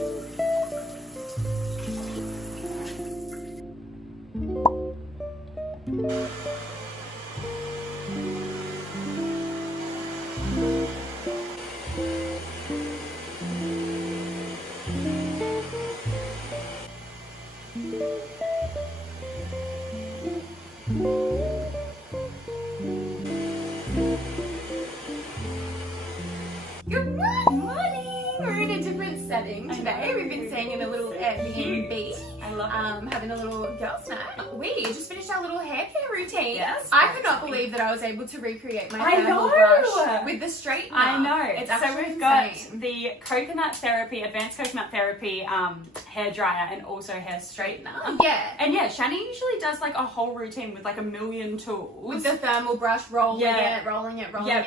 Good morning! We're in a different setting today. We've been staying in a little Airbnb. I love it. Having a little girls' night. We just finished our little hair care routine. Yes. I could not believe that I was able to recreate my hair know. brush with the straightener. I know. It's so we've got the coconut therapy, advanced coconut therapy hair dryer and also hair straightener. Yeah. And yeah, Shani usually does like a whole routine with like a million tools. With the thermal brush, rolling it,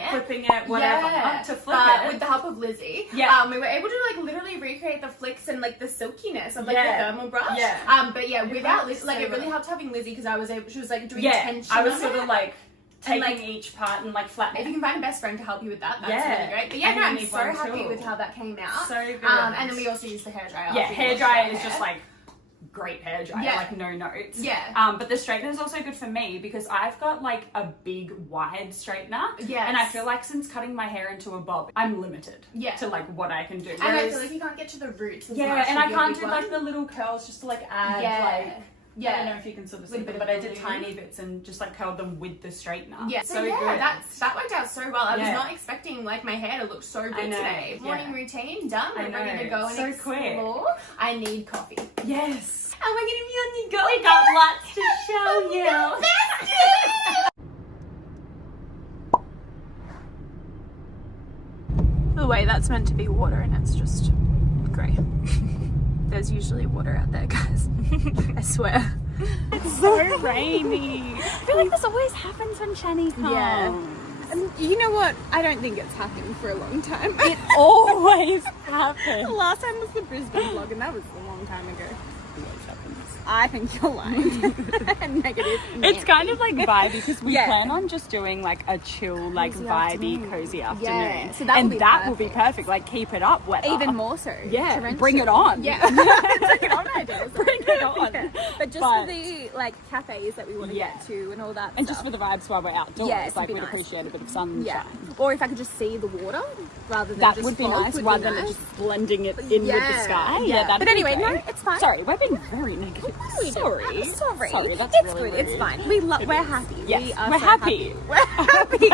flipping it, whatever, to flip it. With the help of Lizzie, we were able to like literally recreate the flicks and like the silkiness of like the thermal brush. But yeah, without Lizzie, like it really helped having Lizzie because I was able. She was like doing tension. I was sort of of like taking like, each part and like flattening. If you can find a best friend to help you with that, that's really great. But yeah, no, I'm so happy with how that came out. So good. And then we also used the hairdryer. Yeah, hairdryer is just like great hairdryer, like no notes. Yeah. But the straightener is also good for me because I've got like a big wide straightener. Yes. And I feel like since cutting my hair into a bob, I'm limited to like what I can do. And I feel like you can't get to the roots as much and I with can't your do like the little curls just to like add like I don't know if you can sort of see them, but I did tiny bits and just like curled them with the straightener. Yeah, so good. That worked out so well. I was not expecting like my hair to look so good today. Morning routine done. We're ready to go and explore. Quick. I need coffee. Yes. And we're gonna be on the go. We got lots to show you. The way that's meant to be water and it's just grey. There's usually water out there, guys. I swear. It's so rainy. I feel like this always happens when Shani comes. Yeah. And you know what? I don't think it's happened for a long time. It always happens. The last time was the Brisbane vlog and that was a long time ago. I think you're lying. Negative. It's kind of like vibey because we plan on just doing like a chill, like vibey, cozy afternoon. Yeah. So that will be perfect. Like keep it up weather. Even more so. Yeah. Bring it on. Yeah. Bring it on, I do. Bring it on. Yeah. But just for the like cafes that we want to get to and all that and stuff. just for the vibes while we're outdoors. Yeah, like we'd appreciate a bit of sunshine. Yeah. Or if I could just see the water rather than that just would be nice rather than just blending it in with the sky. Yeah. But anyway, no, it's fine. Sorry, we're being very negative. Sorry. Sorry. That's it's really good. rude. It's fine. We're happy. Yes. We're happy. We're happy.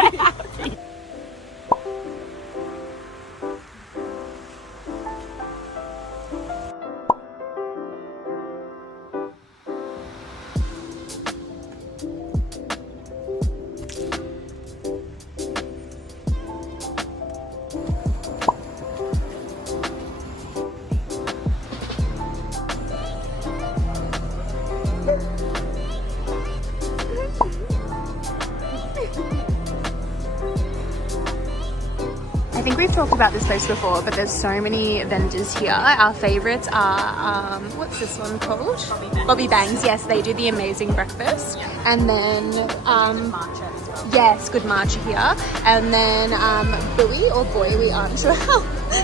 I think we've talked about this place before, but there's so many vendors here. Our favorites are, what's this one called? Bobby Bangs. Yes, they do the amazing breakfast. And then, yes, good matcha here. And then Bowie or Boy, we aren't sure how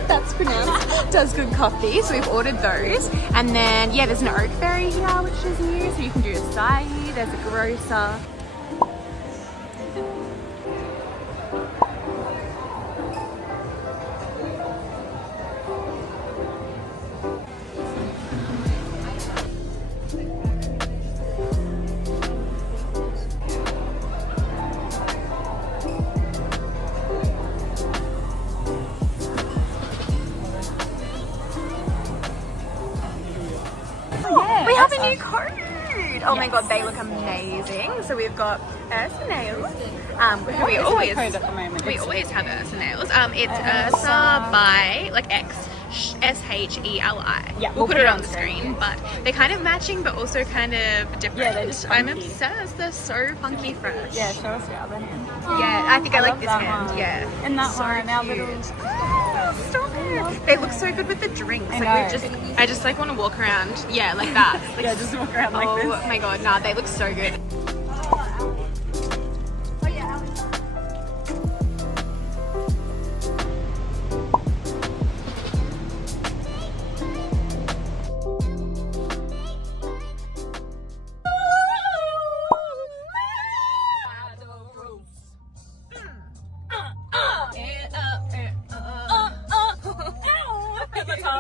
that's pronounced, does good coffee. So we've ordered those. And then, yeah, there's an oak berry here, which is new. So you can do acai. There's a grocer. We have a new code. Oh my god, they look amazing. So we've got Ursa Nails. Who we always have Ursa Nails. It's Ursa by like Sheli. Yeah, we'll put it on the screen. But they're kind of matching, but also kind of different. Yeah, they're just I'm obsessed. They're so funky fresh. Yeah, show us the other hand. Yeah, I think I like this hand. One. Yeah, and that so one, our cute. little. Stop it! They look so good with the drinks. I just like want to walk around. Yeah, like that. Like, yeah, just walk around like this. Oh my god, nah, they look so good.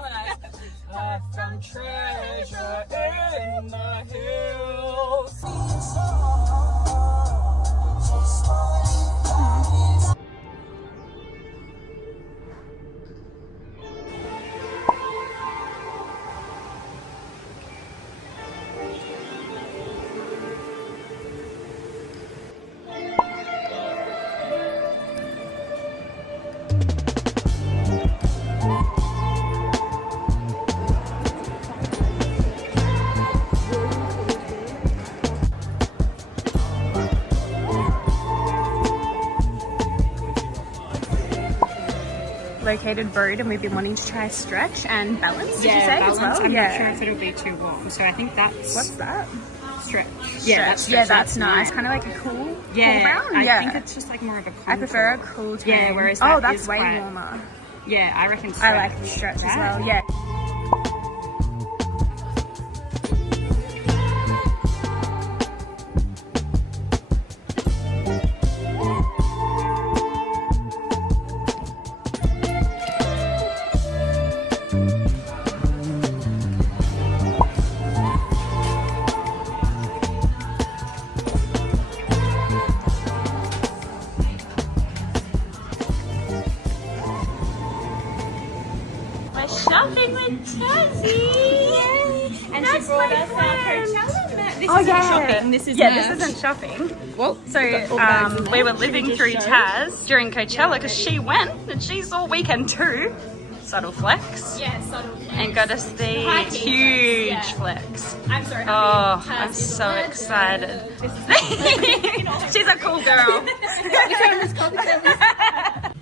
I found treasure in the hills. Located road, and we've been wanting to try stretch and balance. Did you say balance. as well? I'm not sure if it'll be too warm, so I think that's What's that? stretch. That's nice. Kind of like a cool brown. I think it's just like more of a contour. I prefer a cool tone. Yeah, whereas that's way warmer. Yeah, I reckon stretch. I like the stretch as well. Yeah. Shopping with Tazzy! And That's she brought us my our friend. Coachella merch. This Oh, isn't yeah. shopping, this is Yeah, merch. this isn't shopping. Well, So we were living through Taz during Coachella because she went and she saw Weekend too. Subtle flex. Yeah, subtle flex. And got us the huge flex. I'm sorry. Oh, I'm so excited. She's a cool girl.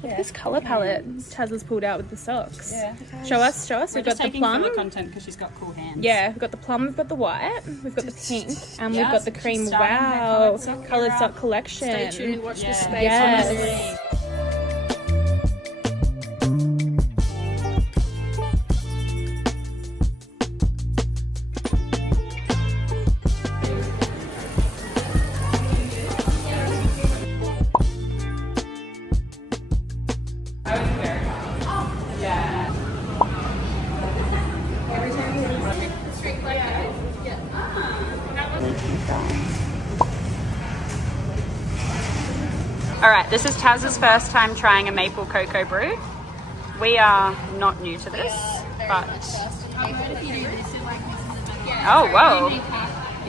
This colour palette Taz has pulled out with the socks. Yeah. Show us. We've got the plum. content because she's got cool hands. Yeah, we've got the plum, we've got the white, we've got the pink, and we've got the cream. she's starting her Wow, coloured sock coloured era. sock collection. Stay tuned, watch this space. Yes. Alright, this is Taz's first time trying a maple cocoa brew. We are not new to this, but... Oh, whoa.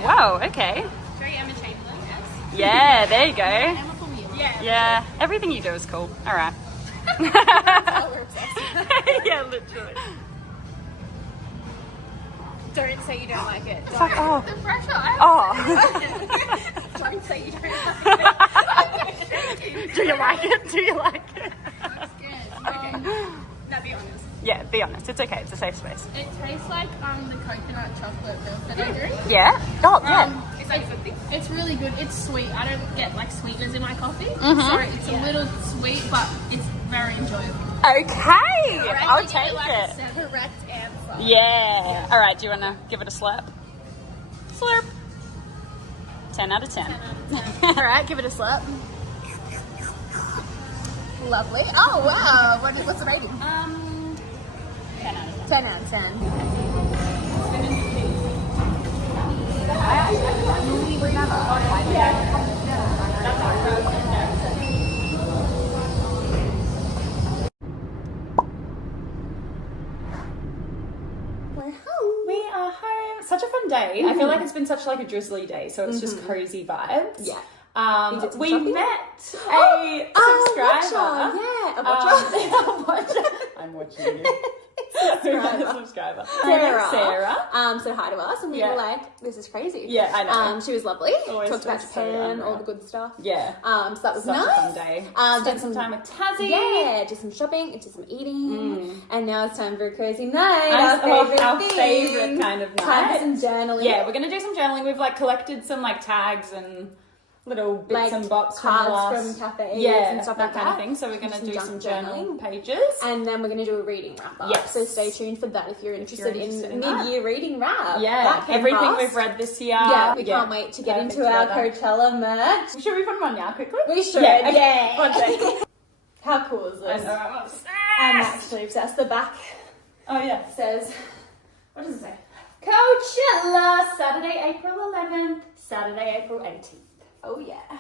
Whoa, okay. Yeah, there you go. Yeah, everything you do is cool. Alright. Yeah, literally. Don't say you don't like it. Fuck off. The pressure. Oh. Don't say you don't like it. Do you like it? Do you like it? That's good. Now be honest. Yeah, be honest. It's okay. It's a safe space. It tastes like the coconut chocolate milk that I drink. Yeah? Oh, yeah. Is that a good thing? It's really good. It's sweet. I don't get like sweeteners in my coffee. So it's a little sweet, but it's very enjoyable. Okay. I'll Give take it like it. a correct answer. Yeah. All right. Do you want to give it a slurp? Slurp. 10 out of 10. All right. Give it a slurp. Lovely. Oh, wow. What's the rating? 10 out of 10. 10 out of 10. We are home. Such a fun day. I feel like it's been such like a drizzly day, so it's just cozy vibes. Yeah. We shopping? met a subscriber. Yeah, a watcher. I'm watching you. Subscriber. Sarah. Said hi to us, and we were like, "This is crazy." Yeah, I know. She was lovely. Always Talked about feels so Japan, unreal. all the good stuff. Yeah. So that was Such nice. a fun day. Spent some time with Tazzy. Yeah, did some shopping, did some eating, and now it's time for a cozy night. Our favorite kind of night. Time for some journaling. Yeah, we're gonna do some journaling. We've like collected some like tags and little bits like and bops cards from cafes and and stuff that like kind that. of thing. So we're gonna do some journaling journaling. pages. And then we're going to do a reading wrap up. Yes. So stay tuned for that if you're interested, in mid-year reading wrap. Yeah, That came everything fast. we've read this year. Yeah, we can't wait to get Perfect into our weather. Coachella merch. Should we put them on now quickly? We should, Yeah, okay. yeah. One second. How cool is I this? know, I'm obsessed. I'm actually obsessed. The back Oh yeah, it says, what does it say? Coachella, Saturday, April 11th, Saturday, April 18th. Oh yeah.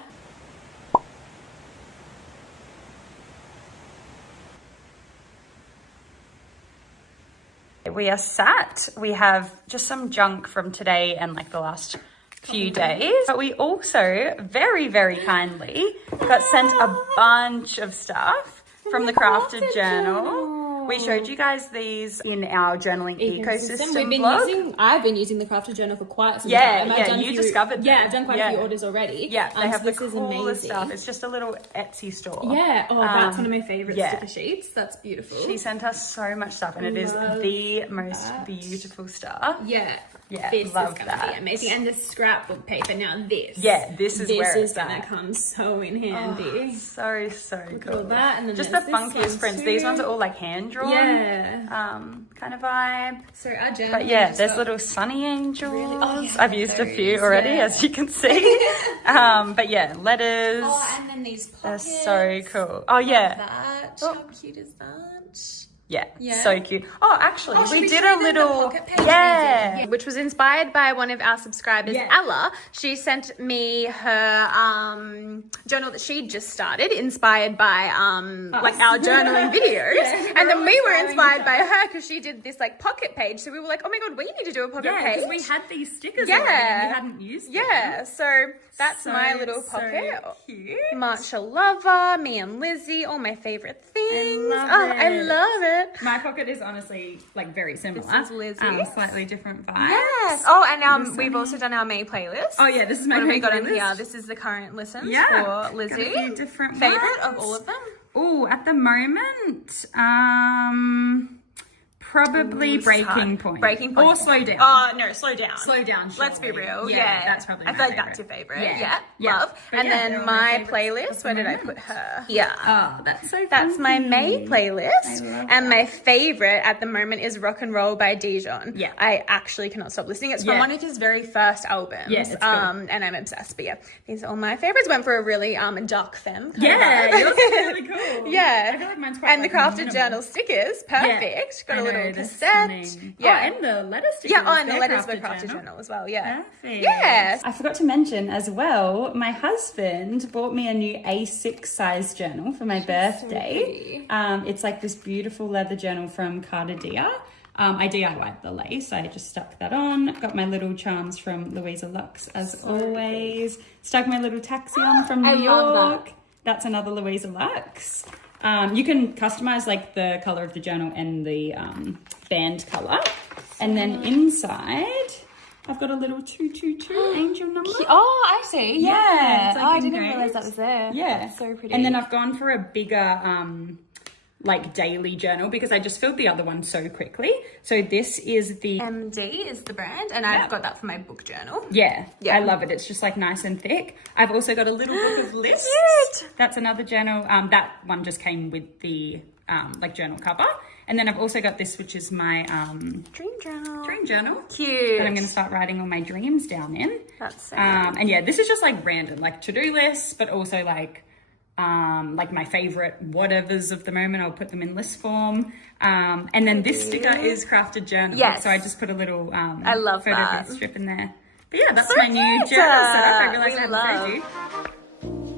We are sat. We have just some junk from today and like the last few days, but we also very, very kindly got sent a bunch of stuff from the Crafted Journal. We showed you guys these in our journaling ecosystem We've been vlog. I've been using the Crafted Journal for quite some Yeah, time. you discovered them. Yeah, I've done quite a few orders already. Yeah, they have so the this is coolest amazing. stuff. It's just a little Etsy store. Yeah, that's one of my favourite yeah. sticker sheets. That's beautiful. She sent us so much stuff, and it is the most beautiful stuff. Yeah. Yeah, this love is gonna that. be amazing. And the scrapbook paper. Now this. Yeah, this is where is it's gonna at. come so in handy. So Look cool. at all that, and then Just the there's this funkiest one prints. too. These ones are all like hand drawn. Yeah. Kind of vibe. So our journal. But yeah, there's little sunny angels. Really? Oh, yeah, I've used a few those, already, yeah. as you can see. But yeah, letters. Oh, and then these They're pockets. so cool. Oh yeah. That. Oh. How cute is that? Yeah, so cute. Oh, actually, should we we did show a them the little, pocket page we yeah. which was inspired by one of our subscribers, Yeah. Ella. She sent me her journal that she just started, inspired by like our journaling videos. And then we were inspired by her because she did this like pocket page. So we were like, oh my god, we need to do a pocket Yeah, page. because we had these stickers Yeah. already and we hadn't used them. Yeah, so that's my little pocket. Marcia Lover, me and Lizzie, all my favorite things. I love it. My pocket is honestly like very similar. This is Lizzie's. Slightly different vibes. Yes. Oh, and we've also done our May playlist. Oh yeah, this is my What have we got in playlist. here? This is the current listens Yeah, for Lizzie. got a few different Favorite ones. of all of them? Oh, at the moment, probably Breaking Point. Breaking Point. Or Slow Down. Oh, no, Slow Down. Slow Down. Let's be surely. real. Yeah, Yeah. that's probably I my feel like favorite. that's your favorite. Yeah. Yeah. Love. But And yeah, then they're all my my favorites playlist, at where the did I moment. put her? Yeah. Oh, that's so That's my funky. May playlist. I love And my favorite at the moment is Rock and Roll by Dijon. Yeah. I actually cannot stop listening. It's from Yeah. one of his very first albums. Yeah, it's good. And I'm obsessed. But yeah, these are all my favorites. Went for a really dark femme kind Yeah, of vibe. yours is really cool. Yeah. I feel like mine's quite And the like, Crafted minimal. Journal stickers, perfect. Got I a know, little they're cassette. stunning. Yeah. Oh, and the letter stickers. Yeah, oh, and the they're letters were Crafted Journal as well, yeah. Perfect. Yes. I forgot to mention as well, my husband bought me a new A6 size journal for my birthday. It's like this beautiful leather journal from Cartier. I DIY'd the lace. I just stuck that on. Got my little charms from Louisa Lux as always. Stuck my little taxi on from New York. That's another Louisa Lux. You can customize like the color of the journal and the band color. And then inside, I've got a little 222 angel number. Oh, I see. Yeah, it's like I didn't engraved. realize that was there. Yeah. That's so pretty. And then I've gone for a bigger like daily journal because I just filled the other one so quickly. So this is the MD is the brand, and I've got that for my book journal. yeah, Yeah. I love it. It's just like nice and thick. I've also got a little book of lists. Cute. That's another journal. That one just came with the like journal cover. And then I've also got this, which is my Dream journal. dream journal. Cute. That I'm going to start writing all my dreams down in. That's so nice. And yeah, this is just like random, like to-do lists, but also like my favorite whatevers of the moment. I'll put them in list form. And then this sticker is Crafted Journal. Yes. So I just put a little I love photo that. booth strip in there. But yeah, that's So my new cute. journal setup. I realized We I hadn't love. showed you.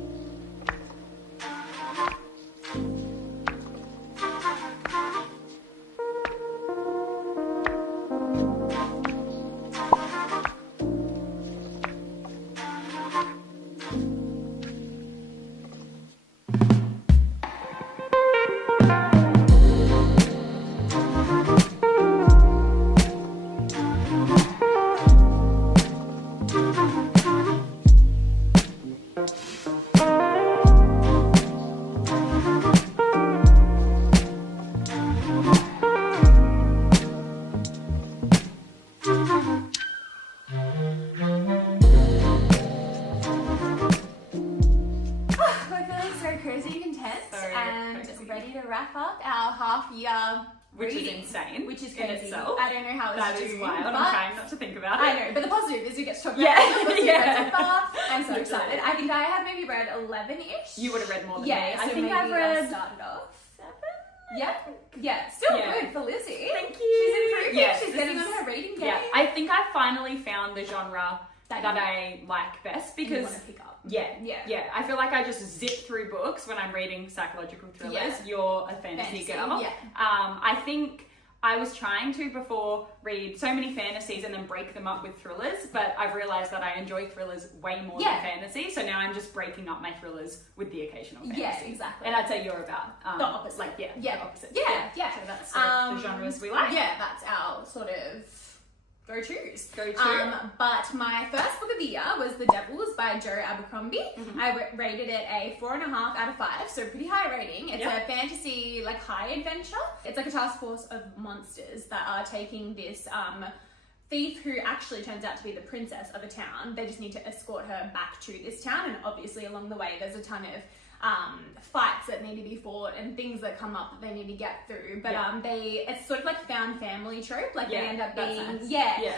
We're feeling so cozy and content and cozy. ready to wrap up our half year Which is reading, insane which is in crazy. itself. I don't know how it's That is due, wild. but I'm trying not to think about it. I know, but the positive is we get to talk about Yeah, it. What's yeah. so far. I'm so excited. I think I have maybe read 11-ish. You would have read more than Yeah, me. so I think maybe I've read started off 7. Yeah, still Yeah. good for Lizzie. Thank you. She's improving. Yeah, She's this getting is- on her reading game. Yeah, I think I finally found the genre That that you- I like best You because want to pick up. yeah. I feel like I just zip through books when I'm reading psychological thrillers. Yeah. You're a fantasy girl. Yeah. I think I was trying to before read so many fantasies and then break them up with thrillers, but I've realized that I enjoy thrillers way more Yeah. than fantasy. So now I'm just breaking up my thrillers with the occasional fantasy. Yeah, exactly. And I'd say you're about The opposite. Like Yeah. the opposite. Yeah. So that's sort of the genres we like. Yeah, that's our sort of go-tos. Go-to. But my first book of the year was The Devils by Joe Abercrombie. I rated it a 4.5 out of 5, so pretty high rating. It's a fantasy, like, high adventure. It's like a task force of monsters that are taking this thief who actually turns out to be the princess of a town. They just need to escort her back to this town, and obviously along the way there's a ton of fights that need to be fought and things that come up that they need to get through, but it's sort of like found family trope, like they end up being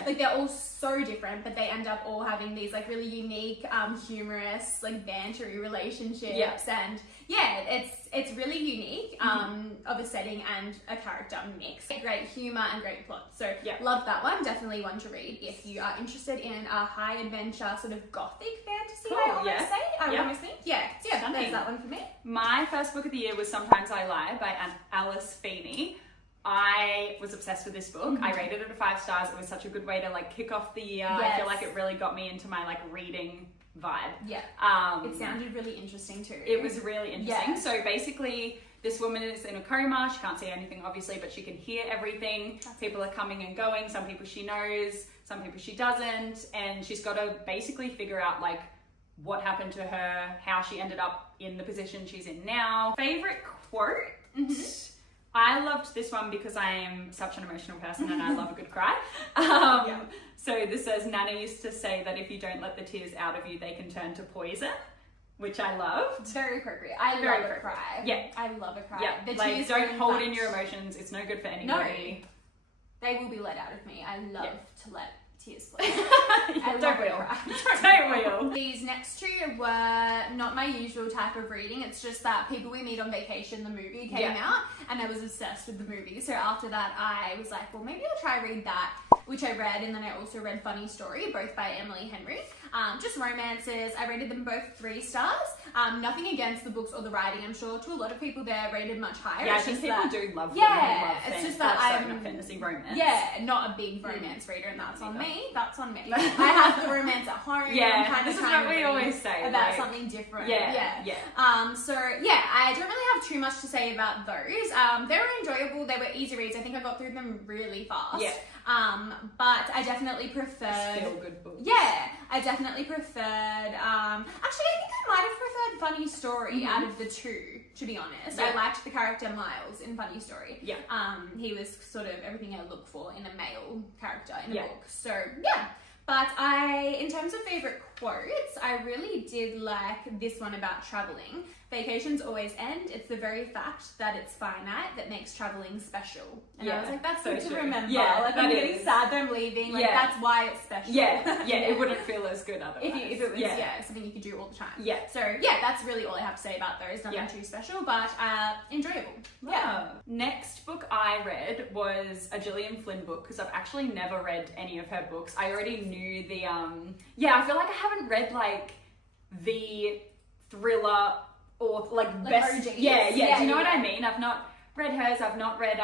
like they're all so different, but they end up all having these like really unique humorous, like bantery relationships, and it's really unique of a setting and a character mix. Great humor and great plot, so love that one. Definitely one to read if you are interested in a high adventure sort of gothic fantasy. I almost think there's that one for me. My first book of the year was Sometimes I Lie by Alice Feeney. I was obsessed with this book. I rated it a 5 stars. It was such a good way to like kick off the year. I feel like it really got me into my like reading vibe. It sounded really interesting too. It was really interesting. So basically this woman is in a coma. She can't see anything obviously, but she can hear everything. People are coming and going. Some people she knows, some people she doesn't, and she's got to basically figure out like what happened to her, how she ended up in the position she's in now. Favorite quote? I loved this one because I am such an emotional person and I love a good cry. So this says, Nana used to say that if you don't let the tears out of you, they can turn to poison, which I loved. Very appropriate. I love a cry. Yeah. I love a cry. Yeah. The Like, tears don't are hold in your emotions. It's no good for anybody. They will be let out of me. I love to let tears flow. Don't we all? Don't we all? These next two were not my usual type of reading. It's just that People We Meet on Vacation, the movie came out, and I was obsessed with the movie. So after that, I was like, well, maybe I'll try read that, which I read, and then I also read Funny Story, both by Emily Henry. Just romances. I rated them both 3 stars. Nothing against the books or the writing. I'm sure to a lot of people they're rated much higher. Yeah, I it's think just people that, do love them. it's just that I'm fantasy romance. Yeah, not a big romance reader, and that's on me. That's on me. I have the romance at home. Yeah, I'm kind this of is trying what to we read always say. about like, something different. So I don't really have too much to say about those. They were enjoyable. They were easy reads. I think I got through them really fast. Yeah. But I definitely preferred. Feel good books. Yeah, I definitely preferred. Actually, I think I might have preferred Funny Story out of the two. To be honest, I liked the character Miles in Funny Story. Yeah. He was sort of everything I look for in a male character in a book. So But in terms of favorite quotes, I really did like this one about traveling. Vacations always end. It's the very fact that it's finite that makes traveling special. And I was like, that's good to remember. Yeah, like, I'm getting sad that I'm leaving. Like, that's why it's special. It wouldn't feel as good otherwise. If it was something you could do all the time. Yeah. So that's really all I have to say about those. Nothing too special, but enjoyable. Yeah. Next book I read was a Gillian Flynn book because I've actually never read any of her books. I already knew the I feel like I haven't read like the thriller or like best OGs. do you know what I mean? I've not read hers. I've not read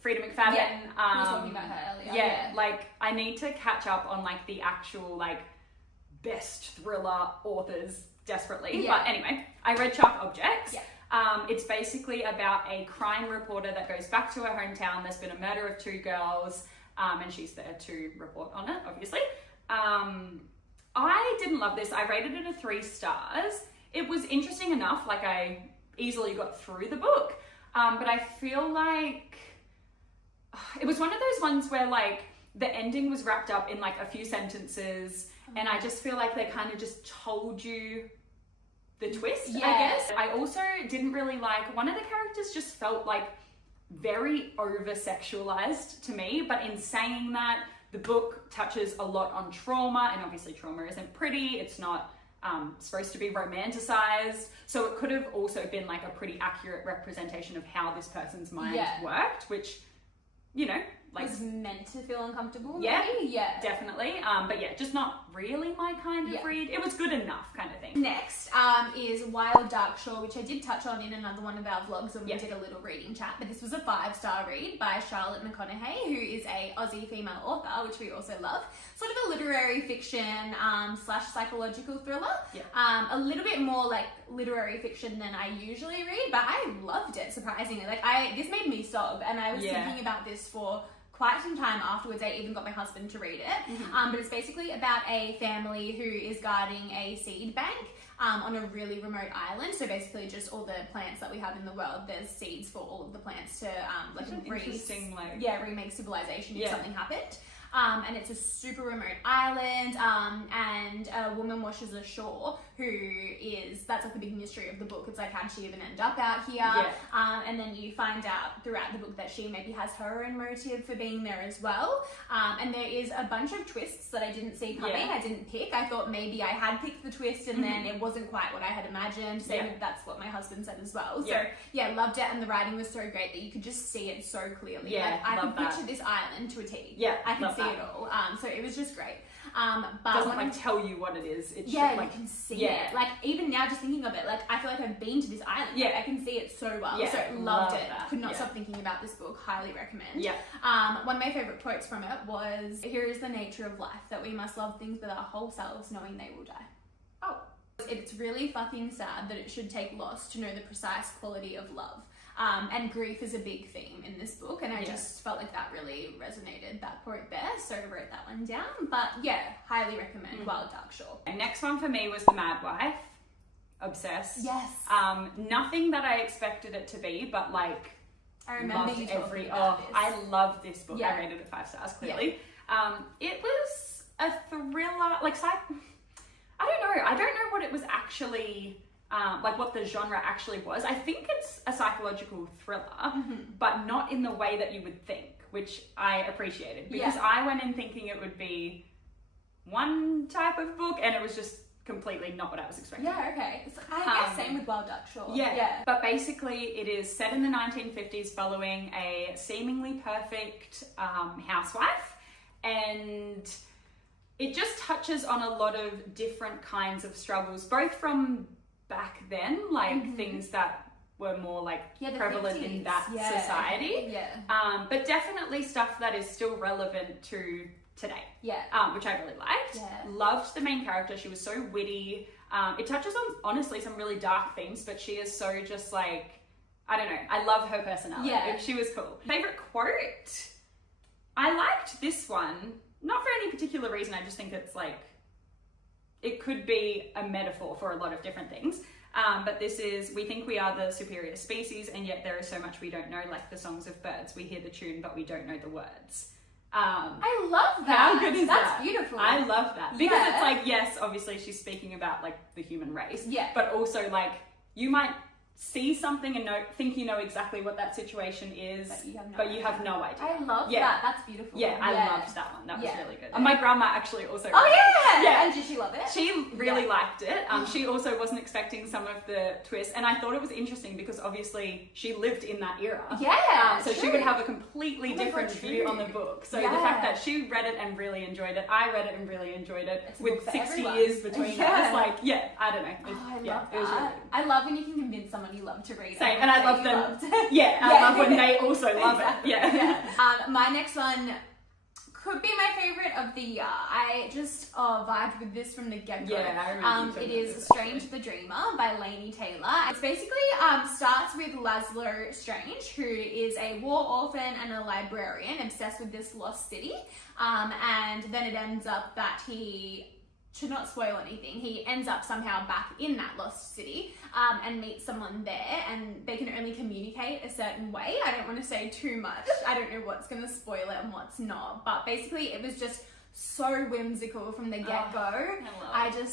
Frida McFadden. We were talking about her earlier. Like I need to catch up on like the actual like best thriller authors desperately. But anyway, I read Sharp Objects. It's basically about a crime reporter that goes back to her hometown. There's been a murder of 2 girls, and she's there to report on it, obviously. I didn't love this. I rated it a 3 stars. It was interesting enough, like I easily got through the book, but I feel like it was one of those ones where like the ending was wrapped up in like a few sentences, and I just feel like they kind of just told you the twist, I guess. I also didn't really like, one of the characters just felt like very over-sexualized to me, but in saying that, the book touches a lot on trauma, and obviously trauma isn't pretty, it's not supposed to be romanticized. So it could have also been like a pretty accurate representation of how this person's mind worked, which, you know, like was meant to feel uncomfortable. Yeah, maybe? Yeah, definitely. But yeah, just not really my kind of read. It was good enough, kind of thing. Next is Wild Dark Shore, which I did touch on in another one of our vlogs when we did a little reading chat. But this was a 5-star read by Charlotte McConaughey, who is a Aussie female author, which we also love. Sort of a literary fiction slash psychological thriller. A little bit more like literary fiction than I usually read, but I loved it, surprisingly. Like this made me sob, and I was thinking about this for quite some time afterwards. I even got my husband to read it. But it's basically about a family who is guarding a seed bank on a really remote island. So basically just all the plants that we have in the world, there's seeds for all of the plants to remake civilization if something happened. And it's a super remote island, and a woman washes ashore that's like the big mystery of the book. It's like, how'd she even end up out here? And then you find out throughout the book that she maybe has her own motive for being there as well. And there is a bunch of twists that I didn't see coming. I didn't pick. I thought maybe I had picked the twist and then it wasn't quite what I had imagined. So that's what my husband said as well. So loved it, and the writing was so great that you could just see it so clearly. Like, I could picture this island to a T. I could see it all. So it was just great. But doesn't like tell you what it is. It's you can see it. Like even now, just thinking of it, like I feel like I've been to this island. Like, I can see it so well. So loved it. Could not stop thinking about this book. Highly recommend. One of my favorite quotes from it was, "Here is the nature of life, that we must love things with our whole selves, knowing they will die." It's really fucking sad that it should take loss to know the precise quality of love. And grief is a big theme in this book, and I just felt like that really resonated, that quote there, so I wrote that one down. But yeah, highly recommend Wild Dark Shore. And next one for me was The Mad Wife. Obsessed. Yes. Nothing that I expected it to be, but like I remember you talking about this. I love this book. I rated it 5 stars, clearly. It was a thriller, like I don't know what it was actually, like what the genre actually was. I think it's a psychological thriller, but not in the way that you would think, which I appreciated, because I went in thinking it would be one type of book, and it was just completely not what I was expecting. I guess same with Wild Dark Shore. But basically it is set in the 1950s following a seemingly perfect housewife, and it just touches on a lot of different kinds of struggles, both from back then, like things that were more like prevalent 50s. In that society, but definitely stuff that is still relevant to today, which I really liked. Loved the main character. She was so witty. It touches on, honestly, some really dark themes, but she is so just like, I don't know, I love her personality. She was cool. Favorite quote? I liked this one, not for any particular reason. I just think it's like, it could be a metaphor for a lot of different things. But this is, "We think we are the superior species, and yet there is so much we don't know, like the songs of birds. We hear the tune, but we don't know the words." I love that. How good is that? That's beautiful. I love that. Because it's like, yes, obviously she's speaking about like the human race. But also like, you might see something and think you know exactly what that situation is, but you have no idea. I love that. That's beautiful. I loved that one. That was really good. And my grandma actually also And did she love it? She really liked it. She also wasn't expecting some of the twists, and I thought it was interesting because obviously she lived in that era. So she would have a completely different view on the book. So the fact that she read it and really enjoyed it, I read it and really enjoyed it, with 60 years between us, like, I don't know. I love that. I love when you can convince someone you love to read. Same, and I love them. I love when they also love it. My next one could be my favorite of the year. I just vibed with this from the get-go. It is Strange the Dreamer by Laini Taylor. It's basically starts with Laszlo Strange, who is a war orphan and a librarian obsessed with this lost city. And then it ends up that to not spoil anything, he ends up somehow back in that lost city and meets someone there, and they can only communicate a certain way. I don't want to say too much. I don't know what's going to spoil it and what's not, but basically it was just so whimsical from the get-go. I The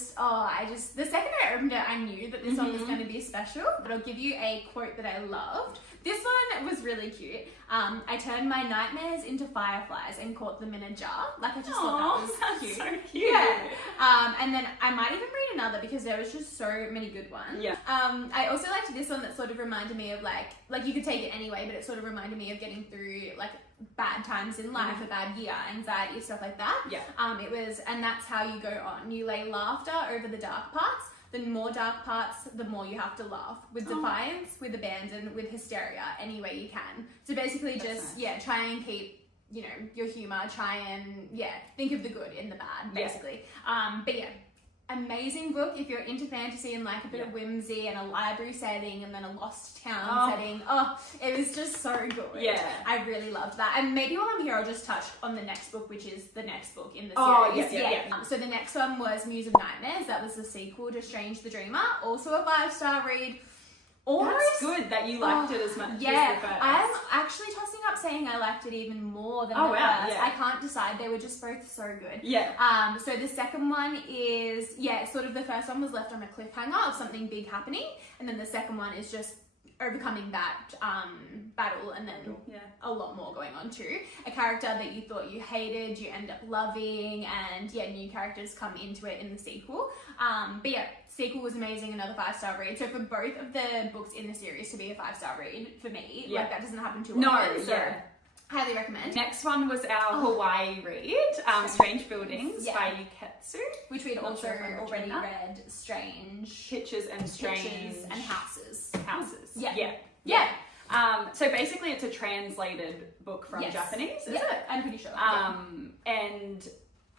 second I opened it, I knew that this one was going to be special. But I'll give you a quote that I loved. This one was really cute. I turned my nightmares into fireflies and caught them in a jar. Like, I just thought that was cute. So cute. Yeah. And then I might even read another because there was just so many good ones. Yeah. I also liked this one that sort of reminded me of like you could take it anyway, but it sort of reminded me of getting through like bad times in life, a bad year, anxiety, stuff like that. Yeah. It was, and that's how you go on. You lay laughter over the dark parts. The more dark parts, the more you have to laugh. With defiance, with abandon, with hysteria, any way you can. So basically just, try and keep, you know, your humor, try and, think of the good in the bad, basically. But yeah, amazing book if you're into fantasy and like a bit of whimsy and a library setting and then a lost town setting. Oh, it was just so good. Yeah. I really loved that. And maybe while I'm here, I'll just touch on the next book, which is the next book in the series. Oh, yeah. So the next one was Muse of Nightmares. That was the sequel to Strange the Dreamer. Also a 5-star read. That's good that you liked it as much as the first. I'm actually tossing up saying I liked it even more than the first. Yeah. I can't decide. They were just both so good. Yeah. So the second one is, sort of the first one was left on a cliffhanger of something big happening. And then the second one is just overcoming that battle and then a lot more going on too. A character that you thought you hated, you end up loving, and new characters come into it in the sequel. But yeah, sequel was amazing, another 5-star read. So for both of the books in the series to be a 5-star read for me, like that doesn't happen too often. So highly recommend. Next one was our Hawaii read, Strange Buildings by Yuketsu. Which we'd also already read. Strange Pictures and Strange Pictures and Houses. Yeah. So basically it's a translated book from Japanese, is it? I'm pretty sure. And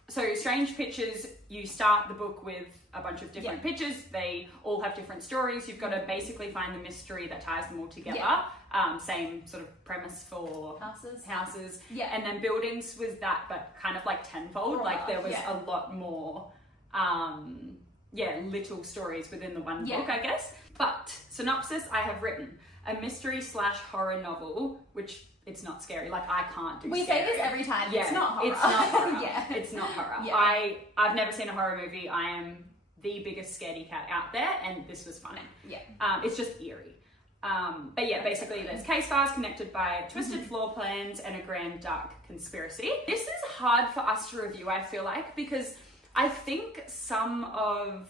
so Strange Pictures, you start the book with a bunch of different pictures. They all have different stories. You've got to basically find the mystery that ties them all together. Same sort of premise for houses. Yeah. And then Buildings was that, but kind of like tenfold. Like there was a lot more, little stories within the one book, I guess. But synopsis, I have written a mystery/horror novel, which it's not scary. Like I can't do. We scary. say this every time. It's not horror. It's not horror. It's not horror. I've never seen a horror movie. I am the biggest scaredy cat out there, and this was fun. It's just eerie. But yeah, basically there's case files connected by twisted floor plans and a grand dark conspiracy. This is hard for us to review, I feel like, because I think some of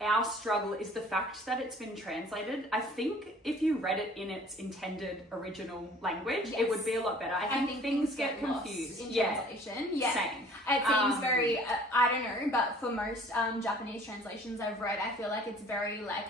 our struggle is the fact that it's been translated. I think if you read it in its intended original language, it would be a lot better. I think things get confused in translation. Same. It seems very, I don't know, but for most Japanese translations I've read, I feel like it's very like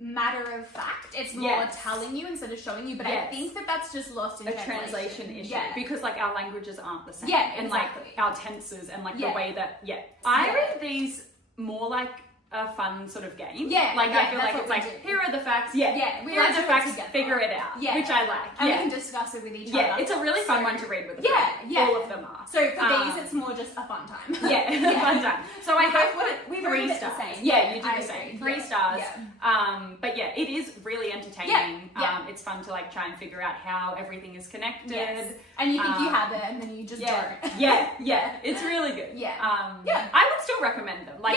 matter of fact. It's more telling you instead of showing you, but I think that that's just lost in translation issue because like our languages aren't the same, and like our tenses and like the way that I read these more like a fun sort of game. I feel like it's like, here are the facts. Here are the facts, figure it out. Which I like. And we can discuss it with each other. It's a really fun one to read with a friend. All of them are. So for these, it's more just a fun time. Fun time. So I have we've 3 stars. Same. You did the same. 3 stars. But yeah, it is really entertaining. It's fun to like try and figure out how everything is connected. And you think you have it, and then you just don't. It's really good. I would still recommend them. Like,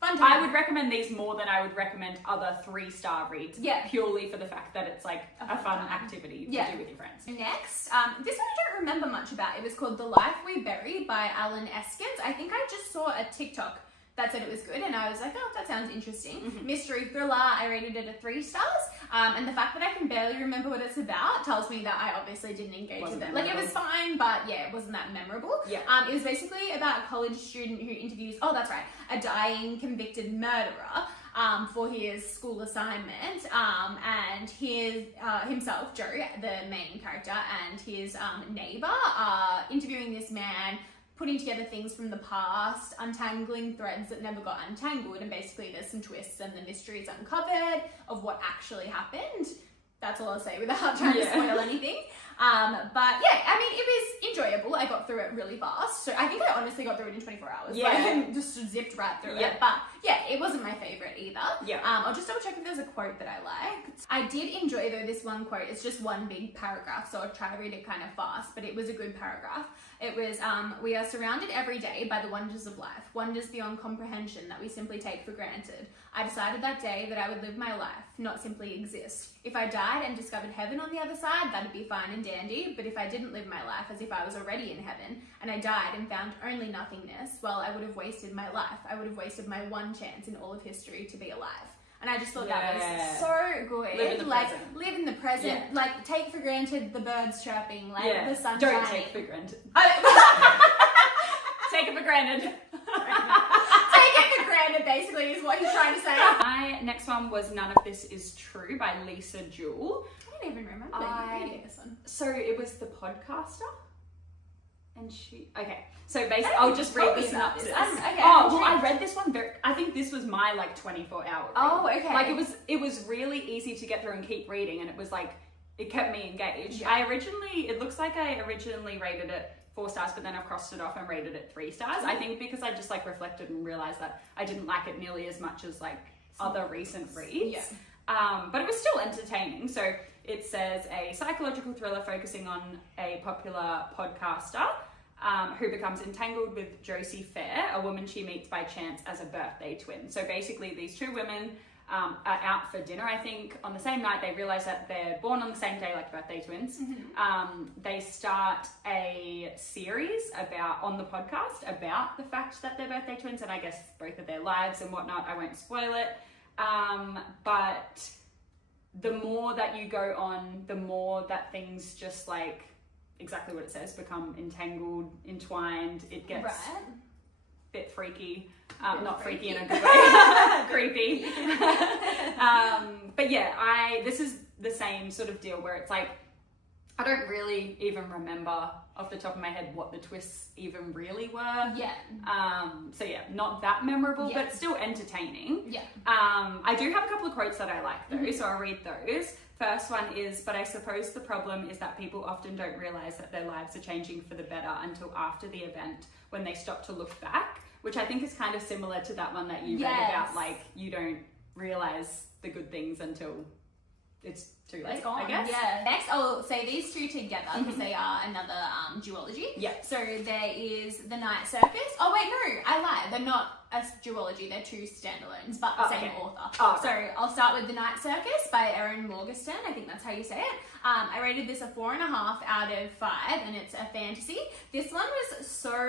fun time. I would recommend these more than I would recommend other 3-star reads. Purely for the fact that it's like a fun activity to do with your friends. Next, this one I don't remember much about. It was called The Life We Buried by Alan Eskens. I think I just saw a TikTok that said it was good, and I was like, oh, that sounds interesting. Mystery thriller, I rated it a 3 stars. And the fact that I can barely remember what it's about tells me that I obviously didn't engage with it. Like, it was fine, but it wasn't that memorable. It was basically about a college student who interviews, a dying convicted murderer for his school assignment, and his himself, Joe, the main character, and his neighbor are interviewing this man, putting together things from the past, untangling threads that never got untangled, and basically there's some twists and the mystery is uncovered of what actually happened. That's all I'll say without trying to spoil anything. But I mean, it was enjoyable. I got through it really fast. So I think I honestly got through it in 24 hours. I just zipped right through it. But Yeah, it wasn't my favourite either. Yeah. I'll just double check if there's a quote that I liked. I did enjoy though this one quote. It's just one big paragraph, so I'll try to read it kind of fast, but it was a good paragraph. It was, we are surrounded every day by the wonders of life, wonders beyond comprehension that we simply take for granted. I decided that day that I would live my life, not simply exist. If I died and discovered heaven on the other side, that'd be fine and dandy, but if I didn't live my life as if I was already in heaven, and I died and found only nothingness, well, I would have wasted my life. I would have wasted my one chance in all of history to be alive. And I just thought that was so good. Live in the present. Live in the present. Yeah. Like, take for granted the birds chirping, like the sun Don't shining. take for granted. Take it for granted. Take it for granted, basically, is what he's trying to say. My next one was None of This Is True by Lisa Jewell. I don't even remember reading this one. So it was the podcaster. And she, okay, so basically, I'll just read the synopsis. I read this one I think this was my like 24-hour read. Oh, okay. Like it was really easy to get through and keep reading, and it was like, it kept me engaged. Yeah. It looks like I originally rated it 4 stars, but then I've crossed it off and rated it 3 stars. I think because I just like reflected and realized that I didn't like it nearly as much as like other recent reads. Yeah. But it was still entertaining. So it says a psychological thriller focusing on a popular podcaster who becomes entangled with Josie Fair, a woman she meets by chance as a birthday twin. So basically these 2 women are out for dinner, I think. On the same night, they realize that they're born on the same day, like birthday twins. Mm-hmm. They start a series on the podcast about the fact that they're birthday twins, and I guess both of their lives and whatnot. I won't spoil it. But the more that you go on, the more that things just like, exactly what it says, become entangled, entwined. It gets a bit freaky. Not freaky in a good way. Creepy. But yeah, this is the same sort of deal where it's like, I don't really even remember off the top of my head what the twists even really were. Yeah. So yeah, not that memorable, but still entertaining. Yeah. I do have a couple of quotes that I like though, so I'll read those. First one is, but I suppose the problem is that people often don't realize that their lives are changing for the better until after the event, when they stop to look back, which I think is kind of similar to that one that you read about, like, you don't realize the good things until it's too late, I guess. Yeah. Next, I'll say these 2 together because they are another duology. Yeah. So there is The Night Circus. Oh wait, no, I lied. They're not a duology. They're 2 standalones, but the same author. Oh, okay. So I'll start with The Night Circus by Erin Morgenstern. I think that's how you say it. I rated this a 4.5 out of 5, and it's a fantasy. This one was so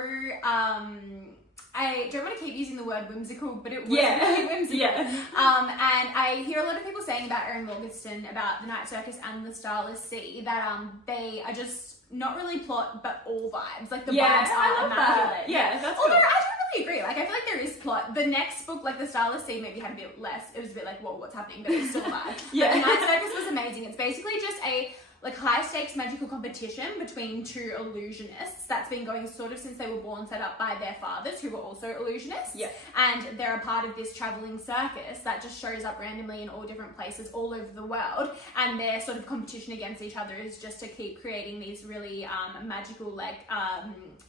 I don't want to keep using the word whimsical, but it was really whimsical. Yeah. And I hear a lot of people saying about Erin Morgenstern, about The Night Circus and The Starless Sea, that they are just not really plot, but all vibes. Like the vibes are immaculate. Yeah, that's Although cool. I don't really agree. Like I feel like there is plot. The next book, like The Starless Sea, maybe had a bit less. It was a bit like, whoa, what's happening? But it's still bad. But The Night Circus was amazing. It's basically just a like high stakes magical competition between 2 illusionists that's been going sort of since they were born, set up by their fathers who were also illusionists. Yeah. And they're a part of this traveling circus that just shows up randomly in all different places all over the world. And their sort of competition against each other is just to keep creating these really magical like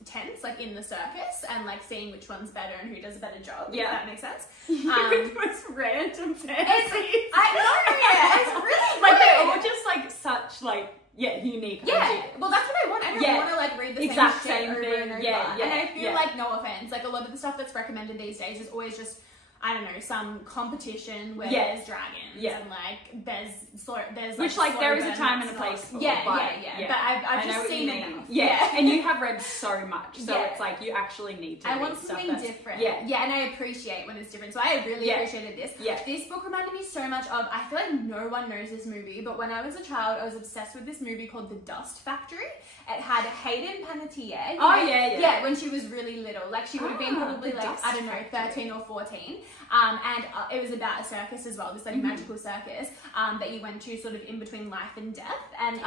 tents like in the circus, and like seeing which one's better and who does a better job. If that makes sense. It was random fantasies. I know, it's really like they're all just like such like unique. Yeah, well that's what I want. I don't want to like read the same thing over and over. Yeah, and I feel like, no offense, like a lot of the stuff that's recommended these days is always just, I don't know, some competition where there's dragons and like there's which like there is a time and a place for. But I've just seen enough. And you have read so much, so it's like you actually need to. I want something different. And I appreciate when it's different. So I really appreciated this. This book reminded me so much of, I feel like no one knows this movie, but when I was a child, I was obsessed with this movie called The Dust Factory. It had Hayden Panettiere. Yeah, when she was really little. Like she would have been probably like, I don't know, 13 or 14. And it was about a circus as well, this like magical circus that you went to sort of in between life and death. And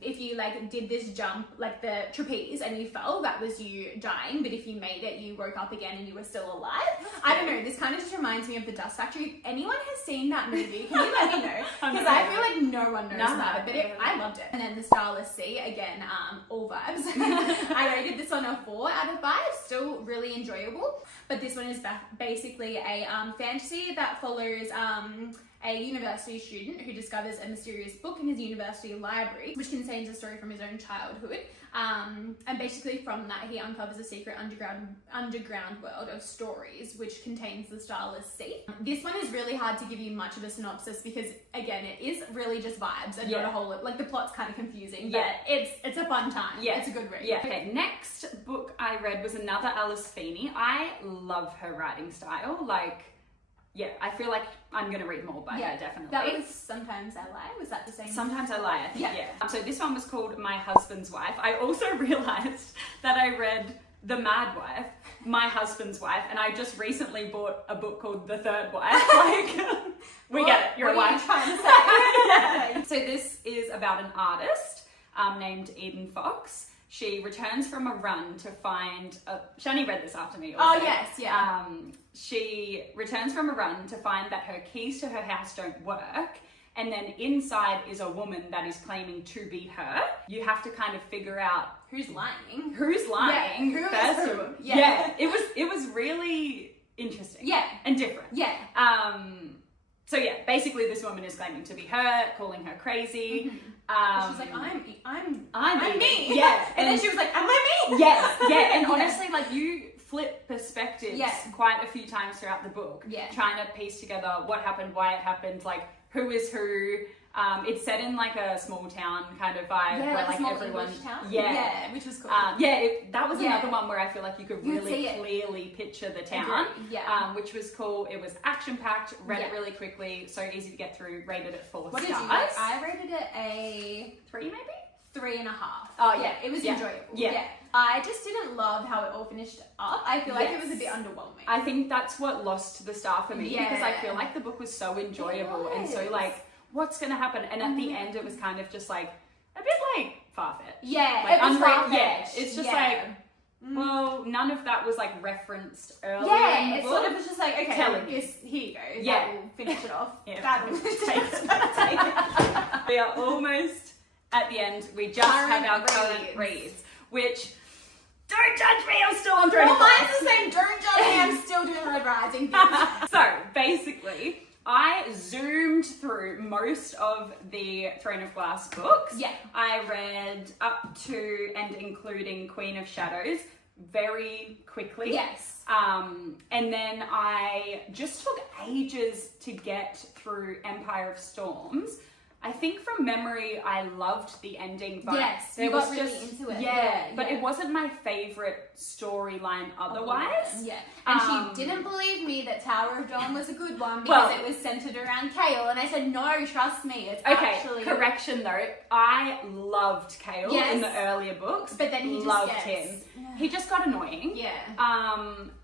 if you like did this jump, like the trapeze, and you fell, that was you dying. But if you made it, you woke up again and you were still alive. I don't know, this kind of just reminds me of The Dust Factory. If anyone has seen that movie, can you let me know? Because I feel like no one knows about it, but I loved it. And then The Starless Sea, again, all vibes. I rated this one a 4 out of 5, still really enjoyable. But this one is basically basically a fantasy that follows a university student who discovers a mysterious book in his university library, which contains a story from his own childhood. And basically from that, he uncovers a secret underground world of stories, which contains the starless sea. This one is really hard to give you much of a synopsis because, again, it is really just vibes and not a whole lot. Like, the plot's kind of confusing, but it's a fun time. Yeah. It's a good read. Yeah. Okay, next book I read was another Alice Feeney. I love her writing style. Like, yeah, I feel like I'm going to read more by her, definitely. That was Sometimes I Lie. Was that the same? Sometimes I Lie, I think, yeah. So this one was called My Husband's Wife. I also realised that I read The Mad Wife, My Husband's Wife, and I just recently bought a book called The Third Wife. Like, we get it, you're a wife. What are you trying to say? So this is about an artist named Eden Fox. She returns from a run to find Shani read this after me also. Oh yes, yeah. She returns from a run to find that her keys to her house don't work, and then inside is a woman that is claiming to be her. You have to kind of figure out who's lying. Who's lying? Yeah, who first is of who? all. Yeah. Yeah, it was really interesting. Yeah. And different. Yeah. So yeah, basically this woman is claiming to be her, calling her crazy. She's like, I'm me. Yeah. And then she was like, am I me? Yes, yeah. And honestly, like, you flip perspectives Yeah. quite a few times throughout the book. Yeah. Trying to piece together what happened, why it happened, like who is who. It's set in like a small town kind of vibe Yeah, where like like a small everyone. English town. Yeah. Which was cool. That was Yeah. another one where I feel like you could You'd really see it. clearly picture the town. Agree. Yeah. Which was cool. It was action packed. Read Yeah. it really quickly. So easy to get through. Rated it 4 What stars. did you rate? I rated it a 3 maybe. 3.5. Oh, yeah. It was Yeah. enjoyable. Yeah. I just didn't love how it all finished up. I feel like it was a bit Yes. underwhelming. I think that's what lost the star for me because I Yeah. feel like the book was so enjoyable and so was. like, what's going to happen? And at the end, it was kind of just like a bit like far-fetched. Yeah, Like, it was far-fetched. yeah, it's just like, well, none of that was like referenced earlier. in Yeah, the it's book. sort of just like, okay, Telling here you go. Yeah. That will finish it off. Yeah. That will Take it. We are almost at the end. We just have our current reads, which, don't judge me, I'm still on Throne Well, of Glass. mine's the same. Don't judge me. I'm still doing Red Rising things. So basically, I zoomed through most of the Throne of Glass books. Yeah. I read up to and including Queen of Shadows very quickly. Yes. And then I just took ages to get through Empire of Storms. I think from memory, I loved the ending, but Yes, there you was got really just into it. Yeah, but Yeah. it wasn't my favorite storyline otherwise. Yeah. And she didn't believe me that Tower of Dawn was a good one because Well- it was centered around Kale. And I said, no, trust me. It's Okay, actually... correction though. I loved Kale in the earlier books. But then he just loved gets- him. He just got annoying. Yeah.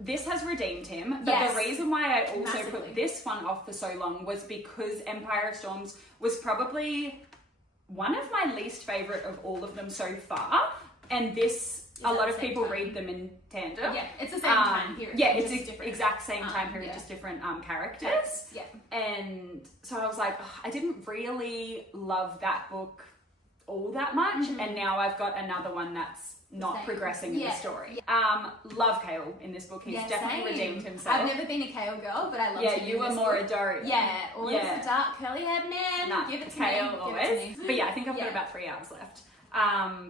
This has redeemed him. But Yes. the reason why I also Massively. put this one off for so long was because Empire of Storms was probably one of my least favorite of all of them so far. And this, a at lot the of same people time. read them in tandem. Yeah, it's the same time period. Yeah, it's just the different. exact same time period, yeah. just different characters. Yeah. And so I was like, oh, I didn't really love that book all that much. And now I've got another one that's not Same. progressing in Yeah. the story. Love Kale in this book. He's Yeah, definitely same. redeemed himself. I've never been a Kale girl, but I love Yeah, him you in were this more book. a Dory. Yeah, always Yeah. the dark curly haired man. Nah, Give it to Kale me. always. Give it to me. But yeah, I think I've got Yeah. about 3 hours left.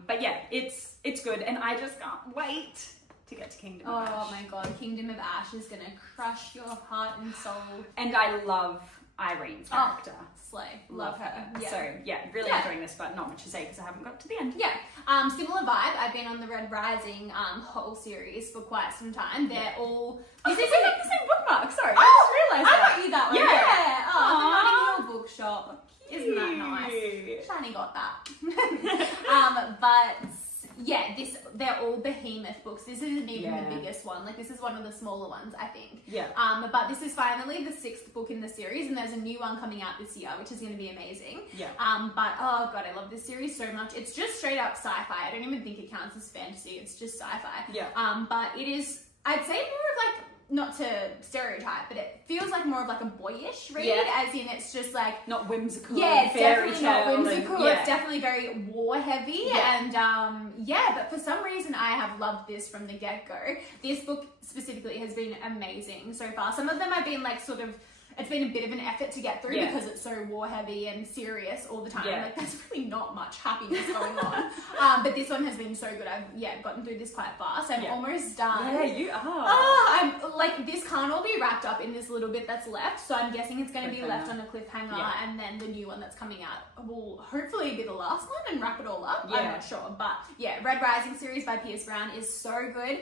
But yeah, it's good, and I just can't wait to get to Kingdom of Ash. Oh my god, Kingdom of Ash is gonna crush your heart and soul. And I love Irene's character. Slay. Love her. Yeah. So yeah, really Yeah. enjoying this, but not much to say because I haven't got to the end. Yeah, similar vibe. I've been on the Red Rising whole series for quite some time. They're all. Is this like the same bookmark? Sorry, Oh, I just realised I that. got you that one. Yeah. Yeah. Oh, Aw. the Notting Hill bookshop. Isn't that nice? Cute. Shani got that. But yeah, they're all behemoth books. This isn't even Yeah. the biggest one. Like, this is one of the smaller ones, I think. Yeah. But this is finally the 6th book in the series, and there's a new one coming out this year, which is going to be amazing. Yeah. But oh god, I love this series so much. It's just straight up sci-fi. I don't even think it counts as fantasy. It's just sci-fi. Yeah. But it is, I'd say, more of like not to stereotype, but it feels like more of like a boyish read, as in it's just like not whimsical. Yeah, it's fairy definitely not tale whimsical. and, It's definitely very war heavy, and but for some reason I have loved this from the get go. This book specifically has been amazing so far. Some of them I've been like sort of. It's been a bit of an effort to get through because it's so war heavy and serious all the time. Yeah. Like there's really not much happiness going on. But this one has been so good. I've gotten through this quite fast. I'm almost done. Yeah, you are. I'm like, this can't all be wrapped up in this little bit that's left. So I'm guessing it's going to be left on a cliffhanger, and then the new one that's coming out will hopefully be the last one and wrap it all up. I'm not sure, but Red Rising series by Pierce Brown is so good.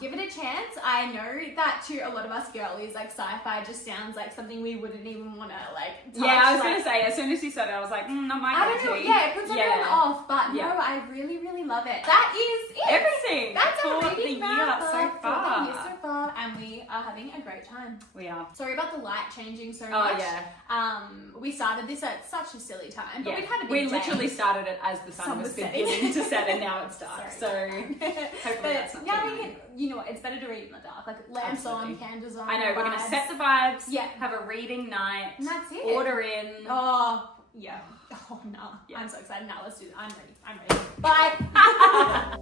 Give it a chance. I know that to a lot of us girlies, like sci-fi just sounds like something we wouldn't even want to like touch. I was going to say, as soon as you said it, I was like, not my I don't know, it puts everyone off, but no, I really, really love it. That is it. Everything. That's our for reading the year so for far. the year so far, and we are having a great time. We are. Sorry about the light changing so much. We started this at such a silly time, but we've had a big day. Literally started it as the sun was beginning to set, and now it's dark. So hopefully that's not you know what? It's better to read in the dark. Like lamps on, candles on. I know, we're going to set the vibes. Yeah. Have a reading night. And that's it. Order in. Oh, yeah. Oh, no. Yeah. I'm so excited. Now let's do it. I'm ready. Bye.